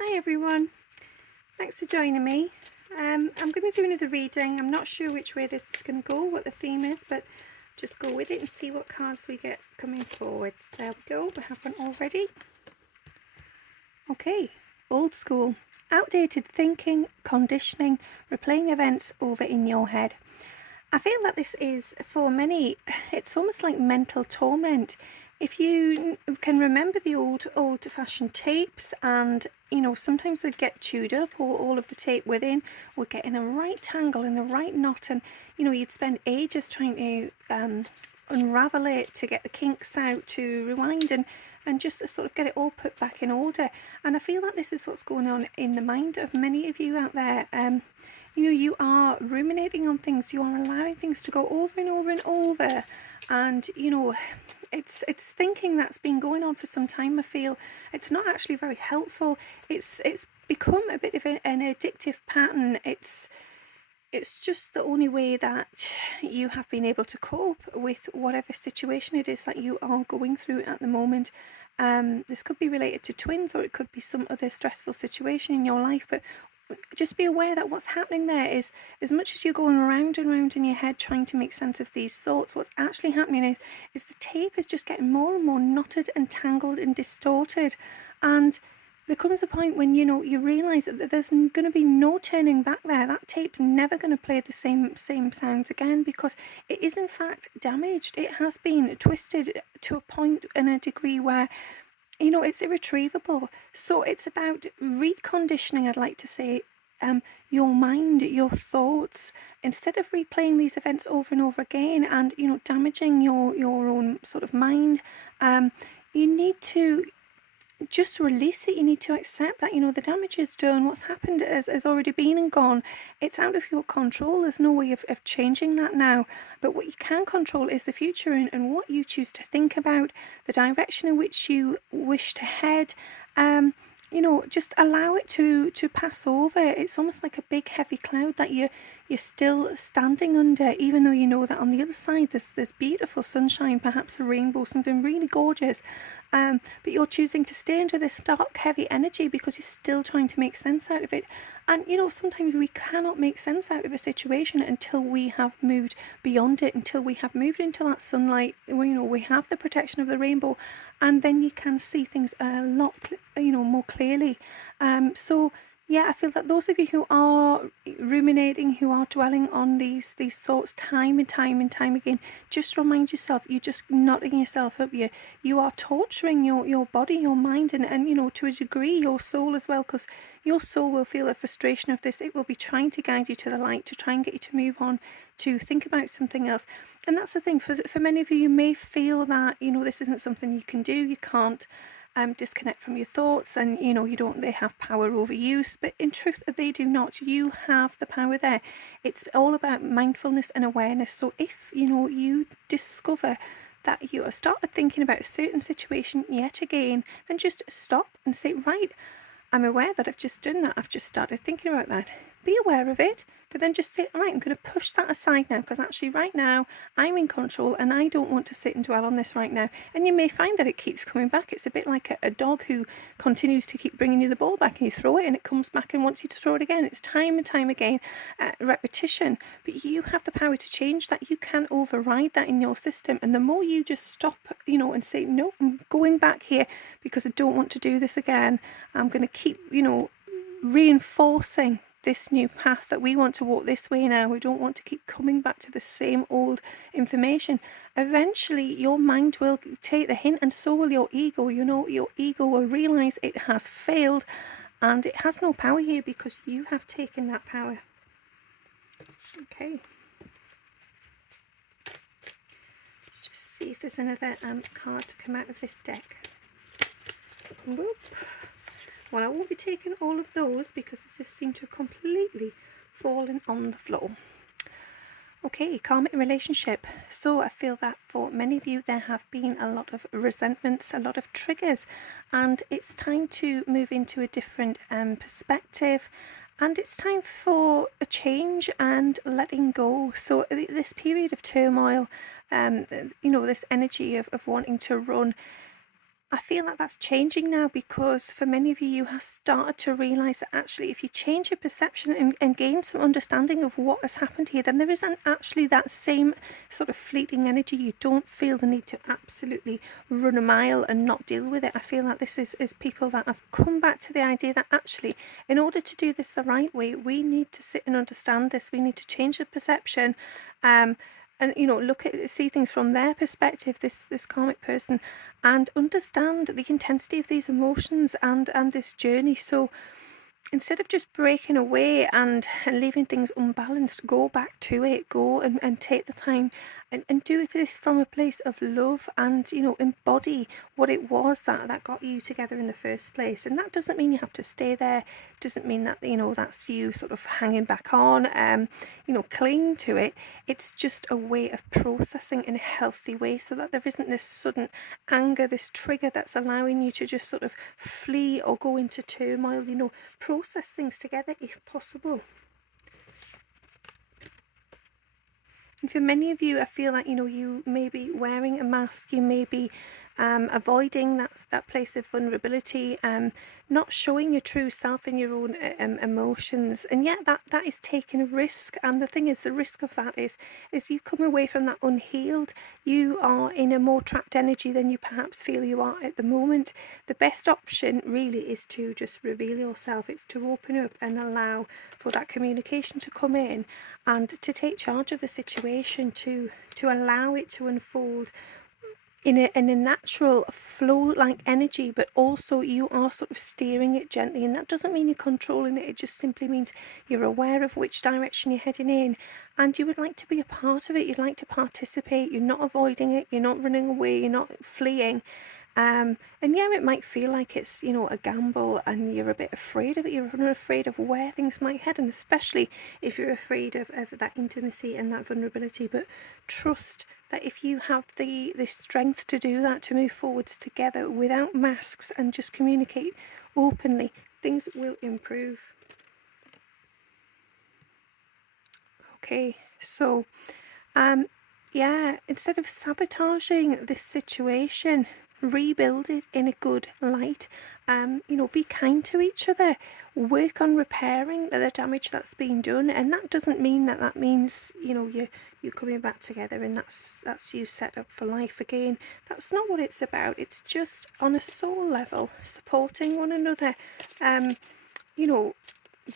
Hi everyone, thanks for joining me. I'm going to do another reading. I'm not sure which way this is going to go, what the theme is, but just go with it and see what cards we get coming forwards. There we go, we have one already. Okay, old school, outdated thinking, conditioning, replaying events over in your head. I feel that this is, for many, it's almost like mental torment. If you can remember the old-fashioned tapes, and sometimes they'd get chewed up, or all of the tape within would get in a right tangle, in a right knot, and you'd spend ages trying to unravel it, to get the kinks out, to rewind and just to sort of get it all put back in order. And I feel that this is what's going on in the mind of many of you out there. You are ruminating on things, you are allowing things to go over and over and over, and it's thinking that's been going on for some time. I feel it's not actually very helpful. It's become a bit of an addictive pattern. It's just the only way that you have been able to cope with whatever situation it is that you are going through at the moment. This could be related to twins, or it could be some other stressful situation in your life, but just be aware that what's happening there is, as much as you're going round and round in your head trying to make sense of these thoughts, what's actually happening is the tape is just getting more and more knotted and tangled and distorted. And there comes a point when you realise that there's going to be no turning back there. That tape's never going to play the same sounds again, because it is in fact damaged. It has been twisted to a point and a degree where it's irretrievable. So it's about reconditioning, I'd like to say, your mind, your thoughts. Instead of replaying these events over and over again and damaging your own sort of mind, you need to just release it. You need to accept that the damage is done. What's happened has already been and gone. It's out of your control. There's no way of changing that now. But what you can control is the future, and what you choose to think about, the direction in which you wish to head. Just allow it to pass over. It's almost like a big heavy cloud that you're still standing under, even though you know that on the other side there's beautiful sunshine, perhaps a rainbow, something really gorgeous. But you're choosing to stay under this dark, heavy energy because you're still trying to make sense out of it. And sometimes we cannot make sense out of a situation until we have moved beyond it, until we have moved into that sunlight. We have the protection of the rainbow, and then you can see things a lot more clearly. So yeah, I feel that those of you who are ruminating, who are dwelling on these thoughts time and time and time again, just remind yourself, you're just knotting yourself up. You are torturing your body, your mind, and to a degree your soul as well, because your soul will feel the frustration of this. It will be trying to guide you to the light, to try and get you to move on, to think about something else. And that's the thing, for many of you, you may feel that this isn't something you can do, you can't disconnect from your thoughts, and they have power over you, but in truth they do not. You have the power there. It's all about mindfulness and awareness. So if you discover that you have started thinking about a certain situation yet again, then just stop and say, right, I'm aware that I've just done that. I've just started thinking about that. Be aware of it, but then just say, all right, I'm going to push that aside now, because actually right now I'm in control and I don't want to sit and dwell on this right now. And you may find that it keeps coming back. It's a bit like a dog who continues to keep bringing you the ball back, and you throw it and it comes back and wants you to throw it again. It's time and time again, repetition. But you have the power to change that. You can override that in your system. And the more you just stop, and say, no, I'm going back here because I don't want to do this again. I'm going to keep, reinforcing this new path that we want to walk this way now. We don't want to keep coming back to the same old information. Eventually your mind will take the hint, and so will your ego. Your ego will realize it has failed and it has no power here, because you have taken that power. Okay, let's just see if there's another card to come out of this deck. Whoop. Well, I won't be taking all of those because it just seemed to have completely fallen on the floor. Okay, karmic relationship. So I feel that for many of you there have been a lot of resentments, a lot of triggers, and it's time to move into a different perspective, and it's time for a change and letting go. So this period of turmoil, this energy of wanting to run, I feel like that's changing now, because for many of you, you have started to realise that actually if you change your perception and gain some understanding of what has happened here, then there isn't actually that same sort of fleeting energy. You don't feel the need to absolutely run a mile and not deal with it. I feel like this is people that have come back to the idea that actually in order to do this the right way, we need to sit and understand this. We need to change the perception, and see things from their perspective, this karmic person, and understand the intensity of these emotions and this journey. So instead of just breaking away and leaving things unbalanced, go back to it, go and take the time and do this from a place of love, and embody what it was that got you together in the first place. And that doesn't mean you have to stay there, doesn't mean that that's you sort of hanging back on, cling to it. It's just a way of processing in a healthy way, so that there isn't this sudden anger, this trigger that's allowing you to just sort of flee or go into turmoil. Process things together if possible. And for many of you, I feel like you may be wearing a mask, you may be avoiding that place of vulnerability, not showing your true self in your own emotions, and yet that is taking a risk. And the thing is, the risk of that is you come away from that unhealed. You are in a more trapped energy than you perhaps feel you are at the moment. The best option really is to just reveal yourself. It's to open up and allow for that communication to come in, and to take charge of the situation, to allow it to unfold in a natural flow like energy, but also you are sort of steering it gently. And that doesn't mean you're controlling it, it just simply means you're aware of which direction you're heading in, and you would like to be a part of it, you'd like to participate, you're not avoiding it, you're not running away, you're not fleeing. And yeah, it might feel like it's a gamble, and you're a bit afraid of it, you're afraid of where things might head, and especially if you're afraid of that intimacy and that vulnerability. But trust that if you have the strength to do that, to move forwards together without masks and just communicate openly, things will improve. Okay, so instead of sabotaging this situation, rebuild it in a good light. Be kind to each other, work on repairing the damage that's been done. And that doesn't mean that means you're coming back together and that's you set up for life again. That's not what it's about. It's just on a soul level, supporting one another,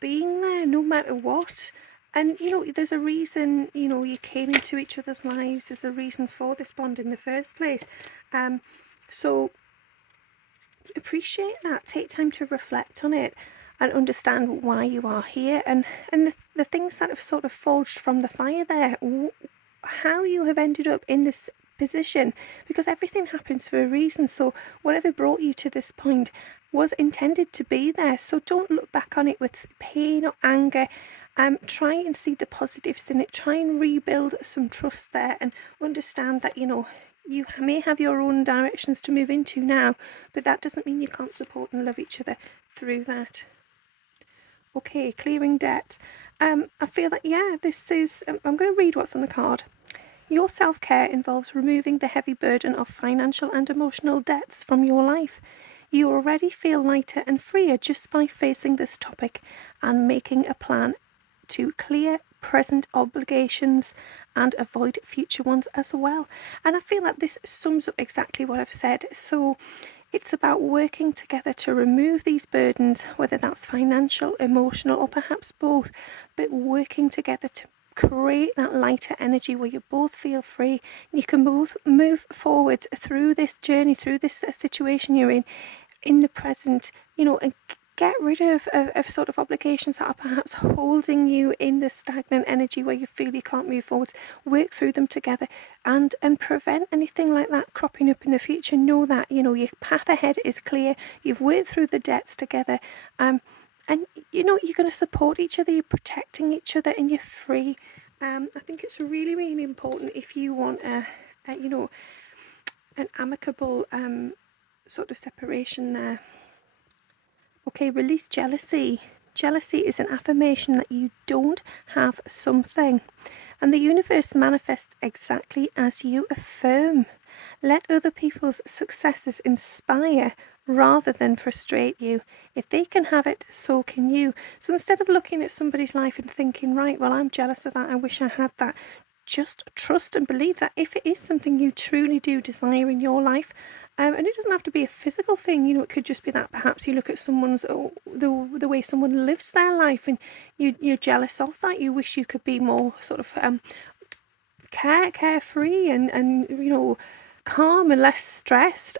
being there no matter what. And there's a reason you came into each other's lives. There's a reason for this bond in the first place. So appreciate that, take time to reflect on it and understand why you are here, and the things that have sort of forged from the fire there, how you have ended up in this position, because everything happens for a reason. So whatever brought you to this point was intended to be there. So don't look back on it with pain or anger. Try and see the positives in it. Try and rebuild some trust there, and understand that you may have your own directions to move into now, but that doesn't mean you can't support and love each other through that. Okay, clearing debt. I feel that, this is, I'm going to read what's on the card. Your self-care involves removing the heavy burden of financial and emotional debts from your life. You already feel lighter and freer just by facing this topic and making a plan to clear present obligations and avoid future ones as well. And I feel that this sums up exactly what I've said. So it's about working together to remove these burdens, whether that's financial, emotional, or perhaps both, but working together to create that lighter energy where you both feel free. You can both move forward through this journey, through this situation you're in the present, and get rid of sort of obligations that are perhaps holding you in the stagnant energy where you feel you can't move forwards. Work through them together and prevent anything like that cropping up in the future. Know that your path ahead is clear. You've worked through the debts together, and you're going to support each other, you're protecting each other, and you're free. I think it's really, really important if you want an amicable sort of separation there. Okay, release jealousy. Jealousy is an affirmation that you don't have something, and the universe manifests exactly as you affirm. Let other people's successes inspire rather than frustrate you. If they can have it, so can you. So instead of looking at somebody's life and thinking, right, well, I'm jealous of that, I wish I had that, just trust and believe that if it is something you truly do desire in your life, and it doesn't have to be a physical thing, it could just be that perhaps you look at someone's, the way someone lives their life, and you're jealous of that. You wish you could be more sort of carefree and calm and less stressed.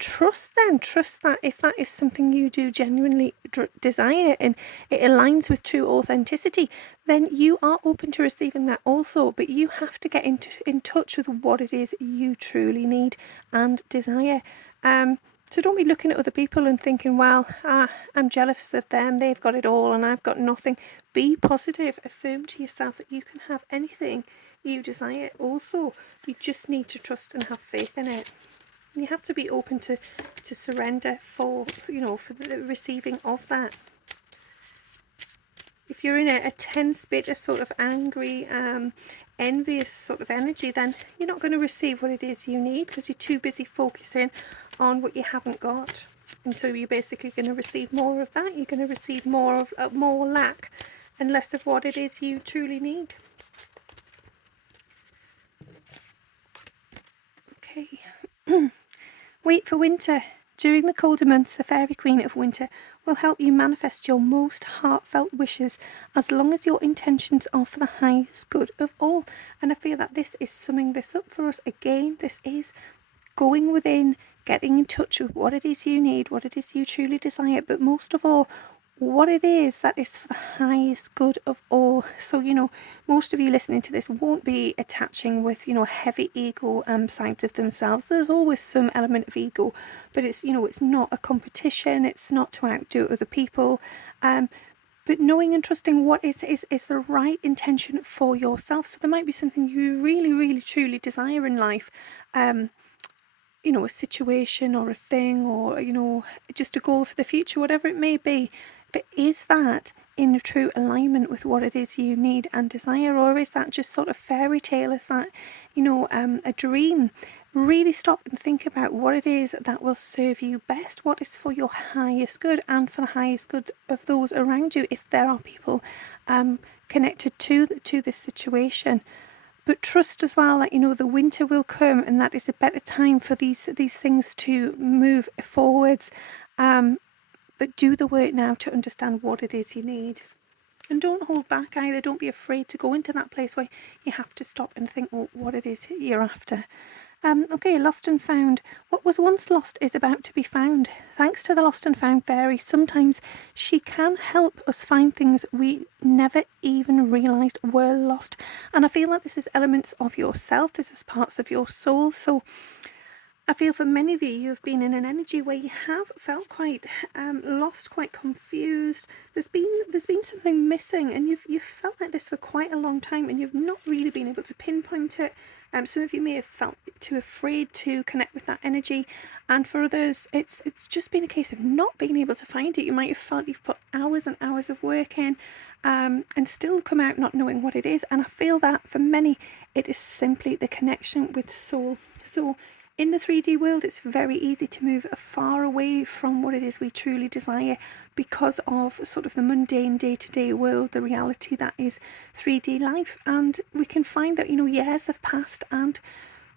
Trust that if that is something you do genuinely desire and it aligns with true authenticity, then you are open to receiving that also. But you have to get in touch with what it is you truly need and desire. So don't be looking at other people and thinking, well, I'm jealous of them, they've got it all and I've got nothing. Be positive. Affirm to yourself that you can have anything you desire also. You just need to trust and have faith in it. You have to be open to surrender for the receiving of that. If you're in a tense bit, a sort of angry, envious sort of energy, then you're not going to receive what it is you need because you're too busy focusing on what you haven't got. And so you're basically going to receive more of that. You're going to receive more of more lack and less of what it is you truly need. Okay. Wait for winter. During the colder months, the Fairy Queen of Winter will help you manifest your most heartfelt wishes as long as your intentions are for the highest good of all. And I feel that this is summing this up for us again. This is going within, getting in touch with what it is you need, what it is you truly desire, but most of all, what it is that is for the highest good of all. So, most of you listening to this won't be attaching with, heavy ego sides of themselves. There's always some element of ego, but it's, it's not a competition. It's not to outdo other people. But knowing and trusting what is the right intention for yourself. So there might be something you really, really, truly desire in life. A situation or a thing or, just a goal for the future, whatever it may be. But is that in true alignment with what it is you need and desire, or is that just sort of fairy tale? Is that, a dream? Really stop and think about what it is that will serve you best, what is for your highest good and for the highest good of those around you, if there are people connected to this situation. But trust as well that, the winter will come and that is a better time for these things to move forwards. But do the work now to understand what it is you need. And don't hold back either. Don't be afraid to go into that place where you have to stop and think what it is you're after. Okay, lost and found. What was once lost is about to be found. Thanks to the lost and found fairy, sometimes she can help us find things we never even realised were lost. And I feel like this is elements of yourself, this is parts of your soul. So I feel for many of you, you've been in an energy where you have felt quite lost, quite confused. There's been something missing, and you've felt like this for quite a long time, and you've not really been able to pinpoint it. Some of you may have felt too afraid to connect with that energy, and for others, it's just been a case of not being able to find it. You might have felt you've put hours and hours of work in, and still come out not knowing what it is. And I feel that for many, it is simply the connection with soul. So in the 3D world, it's very easy to move far away from what it is we truly desire because of sort of the mundane day-to-day world, the reality that is 3D life. And we can find that, years have passed and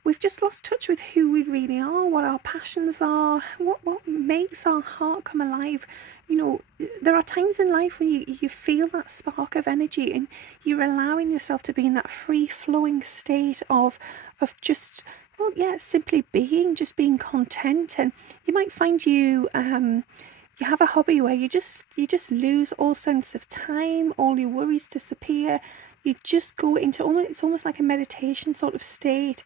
we've just lost touch with who we really are, what our passions are, what makes our heart come alive. There are times in life when you feel that spark of energy and you're allowing yourself to be in that free-flowing state of just... well, yeah, simply just being content. And you might find you have a hobby where you just lose all sense of time, all your worries disappear. You just go into it's almost like a meditation sort of state.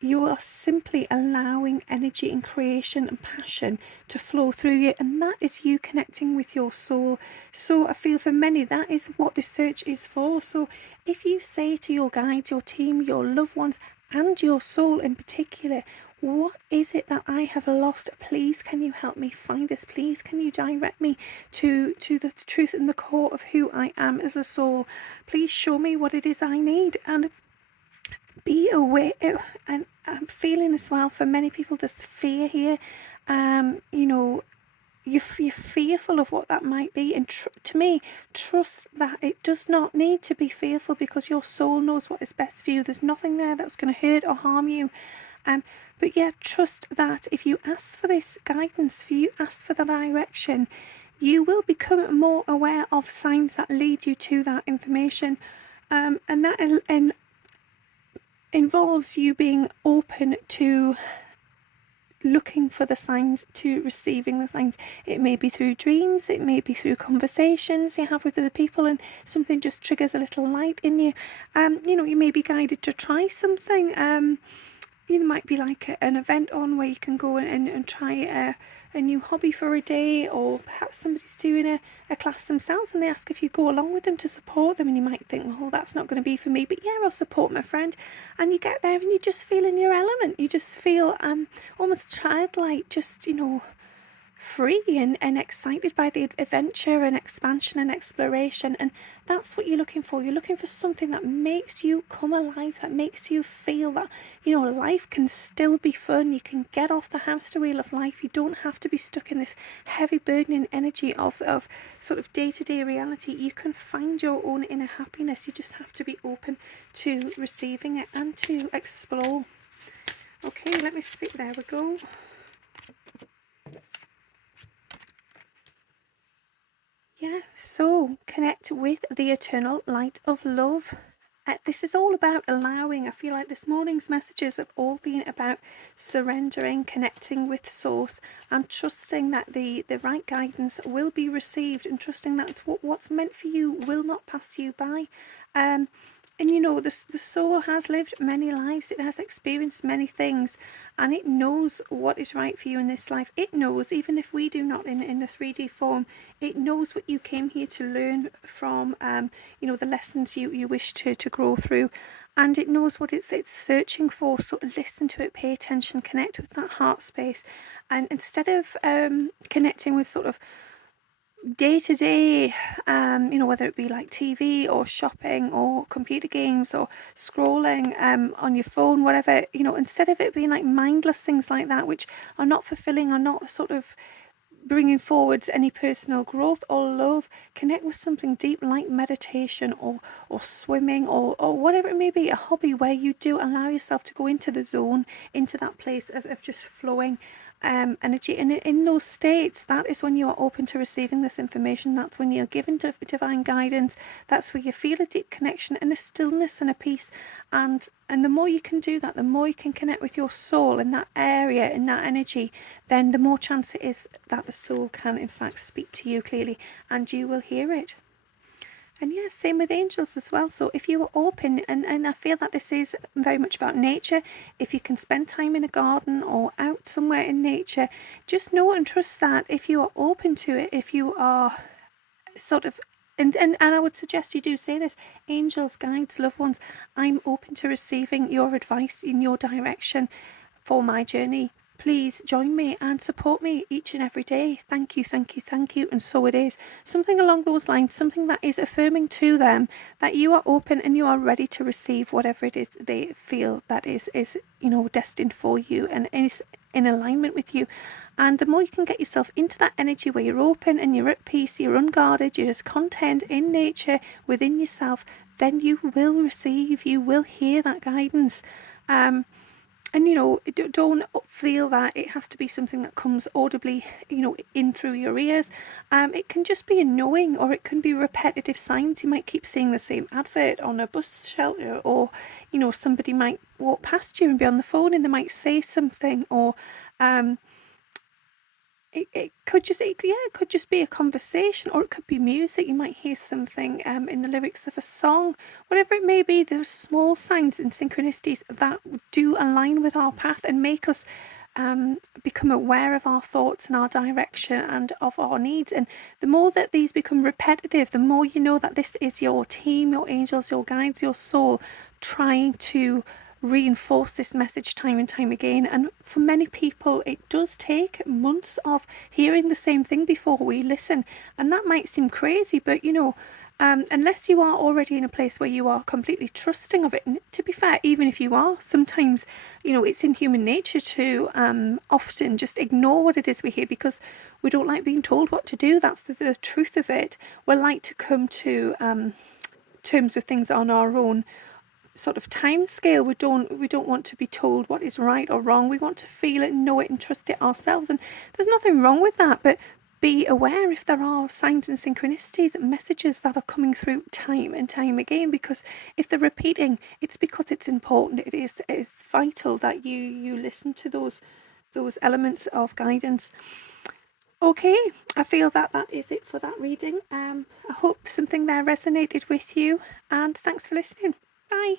You are simply allowing energy and creation and passion to flow through you, and that is you connecting with your soul. So I feel for many that is what this search is for. So if you say to your guides, your team, your loved ones, and your soul in particular, what is it that I have lost? Please can you help me find this? Please can you direct me to the truth and the core of who I am as a soul? Please show me what it is I need. And be aware. And I'm feeling as well, for many people there's fear here. You know, you're fearful of what that might be, and to me, trust that it does not need to be fearful, because your soul knows what is best for you. There's nothing there that's going to hurt or harm you. But yeah, trust that if you ask for this guidance, if you ask for the direction, you will become more aware of signs that lead you to that information. And that involves you being open to looking for the signs, to receiving the signs. It may be through dreams, it may be through conversations you have with other people, and something just triggers a little light in you. You know, you may be guided to try something. There might be like an event on where you can go and try a new hobby for a day, or perhaps somebody's doing a class themselves and they ask if you go along with them to support them, and you might think, oh, that's not going to be for me, but yeah, I'll support my friend. And you get there and you just feel in your element. You just feel almost childlike, just, you know, free and excited by the adventure and expansion and exploration. And that's what you're looking for. You're looking for something that makes you come alive, that makes you feel that, you know, life can still be fun. You can get off the hamster wheel of life. You don't have to be stuck in this heavy burdening energy of sort of day-to-day reality. You can find your own inner happiness. You just have to be open to receiving it and to explore. Okay, let me see. There we go. Yeah, so connect with the eternal light of love. This is all about allowing. I feel like this morning's messages have all been about surrendering, connecting with source, and trusting that the right guidance will be received, and trusting that what's meant for you will not pass you by. And you know, the soul has lived many lives, it has experienced many things, and it knows what is right for you in this life. It knows, even if we do not in the 3D form, it knows what you came here to learn from, you know, the lessons you wish to grow through. And it knows what it's searching for. So listen to it, pay attention, connect with that heart space. And instead of connecting with sort of day to day, you know, whether it be like TV or shopping or computer games or scrolling on your phone, whatever, you know, instead of it being like mindless things like that, which are not fulfilling, are not sort of bringing forwards any personal growth or love, connect with something deep like meditation or swimming or whatever it may be, a hobby where you do allow yourself to go into the zone, into that place of just flowing energy. And in those states, that is when you are open to receiving this information. That's when you're given divine guidance. That's where you feel a deep connection and a stillness and a peace. And the more you can do that, the more you can connect with your soul in that area, in that energy, then the more chance it is that the soul can in fact speak to you clearly and you will hear it. And yeah, same with angels as well. So if you are open, and I feel that this is very much about nature, if you can spend time in a garden or out somewhere in nature, just know and trust that if you are open to it, if you are sort of, and I would suggest you do say this, angels, guides, loved ones, I'm open to receiving your advice in your direction for my journey. Please join me and support me each and every day. Thank you, thank you, thank you. And so it is. Something along those lines, something that is affirming to them that you are open and you are ready to receive whatever it is they feel that is you know, destined for you and is in alignment with you. And the more you can get yourself into that energy where you're open and you're at peace, you're unguarded, you're just content in nature within yourself, then you will receive, you will hear that guidance. And, you know, don't feel that it has to be something that comes audibly, you know, in through your ears. It can just be a knowing, or it can be repetitive signs. You might keep seeing the same advert on a bus shelter, or, you know, somebody might walk past you and be on the phone and they might say something, or it could just be a conversation, or it could be music. You might hear something in the lyrics of a song, whatever it may be. There's small signs and synchronicities that do align with our path and make us become aware of our thoughts and our direction and of our needs. And the more that these become repetitive, the more you know that this is your team, your angels, your guides, your soul trying to reinforce this message time and time again. And for many people, it does take months of hearing the same thing before we listen. And that might seem crazy, but unless you are already in a place where you are completely trusting of it, and to be fair, even if you are, sometimes, it's in human nature to often just ignore what it is we hear because we don't like being told what to do. That's the truth of it. We like to come to terms with things on our own sort of time scale. We don't want to be told what is right or wrong. We want to feel it, know it, and trust it ourselves. And there's nothing wrong with that, but be aware if there are signs and synchronicities and messages that are coming through time and time again, because if they're repeating, it's because it's important. It's vital that you listen to those elements of guidance. Okay, I feel that is it for that reading. I hope something there resonated with you, and thanks for listening. Bye.